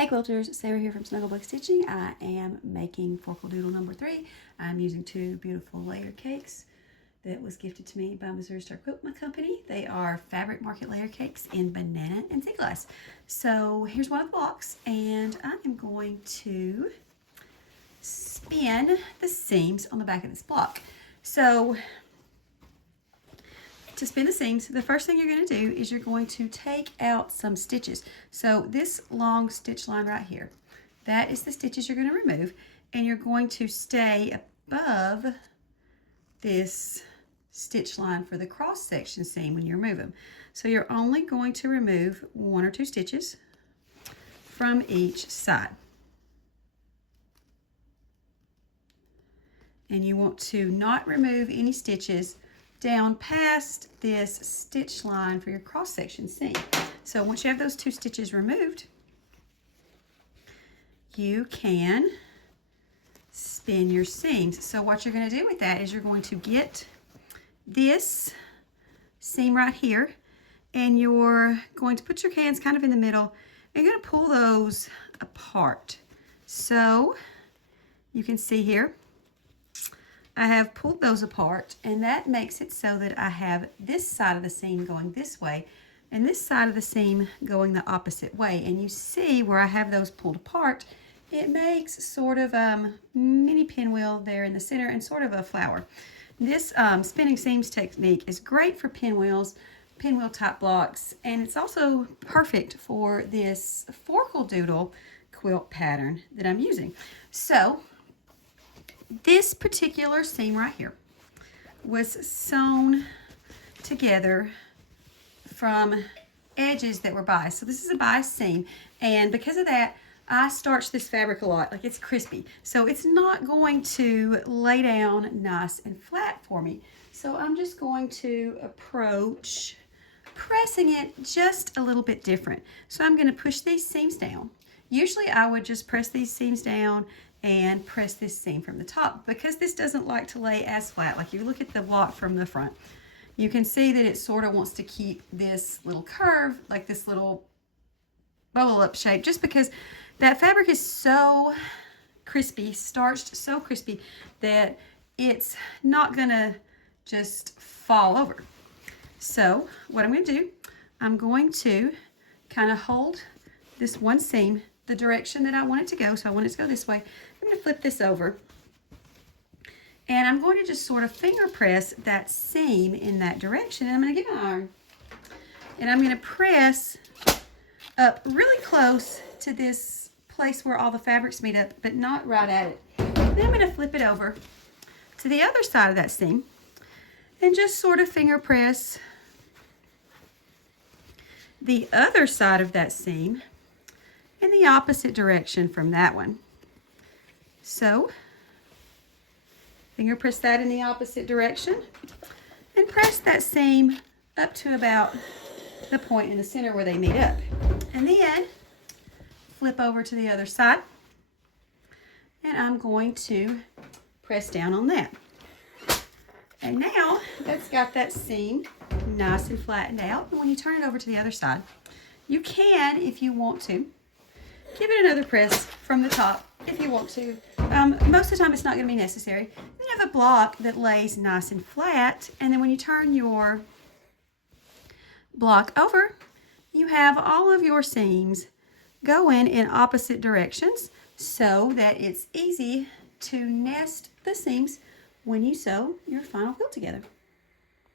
Hey quilters, Sarah here from Snugglebug Stitching. I am making Forkledoodle number 3. I'm using 2 beautiful layer cakes that was gifted to me by Missouri Star Quilt Company. They are fabric market layer cakes in banana and sea glass. So here's one of the blocks, and I am going to spin the seams on the back of this block. So to spin the seams, the first thing you're going to do is you're going to take out some stitches. So this long stitch line right here, that is the stitches you're going to remove, and you're going to stay above this stitch line for the cross section seam when you remove them. So you're only going to remove 1 or 2 stitches from each side. And you want to not remove any stitches down past this stitch line for your cross section seam. So once you have those 2 stitches removed, you can spin your seams. So what you're going to do with that is you're going to get this seam right here, and you're going to put your hands kind of in the middle, and you're going to pull those apart. So you can see here, I have pulled those apart, and that makes it so that I have this side of the seam going this way and this side of the seam going the opposite way. And you see where I have those pulled apart, it makes sort of a mini pinwheel there in the center and sort of a flower. This spinning seams technique is great for pinwheels, pinwheel type blocks, and it's also perfect for this Forkledoodle quilt pattern that I'm using. So this particular seam right here was sewn together from edges that were biased. So this is a biased seam, and because of that, I starched this fabric a lot. Like, it's crispy, so it's not going to lay down nice and flat for me. So I'm just going to approach pressing it just a little bit different. So I'm going to push these seams down. Usually I would just press these seams down and press this seam from the top, because this doesn't like to lay as flat. Like, you look at the block from the front, you can see that it sort of wants to keep this little curve, like this little bubble up shape, just because that fabric is so crispy, starched so crispy, that it's not gonna just fall over. So what I'm going to do, I'm going to kind of hold this one seam the direction that I want it to go. So I want it to go this way. I'm going to flip this over, and I'm going to just sort of finger press that seam in that direction, and I'm going to get my iron, and I'm going to press up really close to this place where all the fabrics meet up, but not right at it. Then I'm going to flip it over to the other side of that seam and just sort of finger press the other side of that seam in the opposite direction from that one. So finger press that in the opposite direction and press that seam up to about the point in the center where they meet up. And then flip over to the other side, and I'm going to press down on that. And now that's got that seam nice and flattened out. And when you turn it over to the other side, you can, if you want to, give it another press from the top if you want to. Most of the time it's not going to be necessary. Then you have a block that lays nice and flat, and then when you turn your block over, you have all of your seams going in opposite directions, so that it's easy to nest the seams when you sew your final quilt together.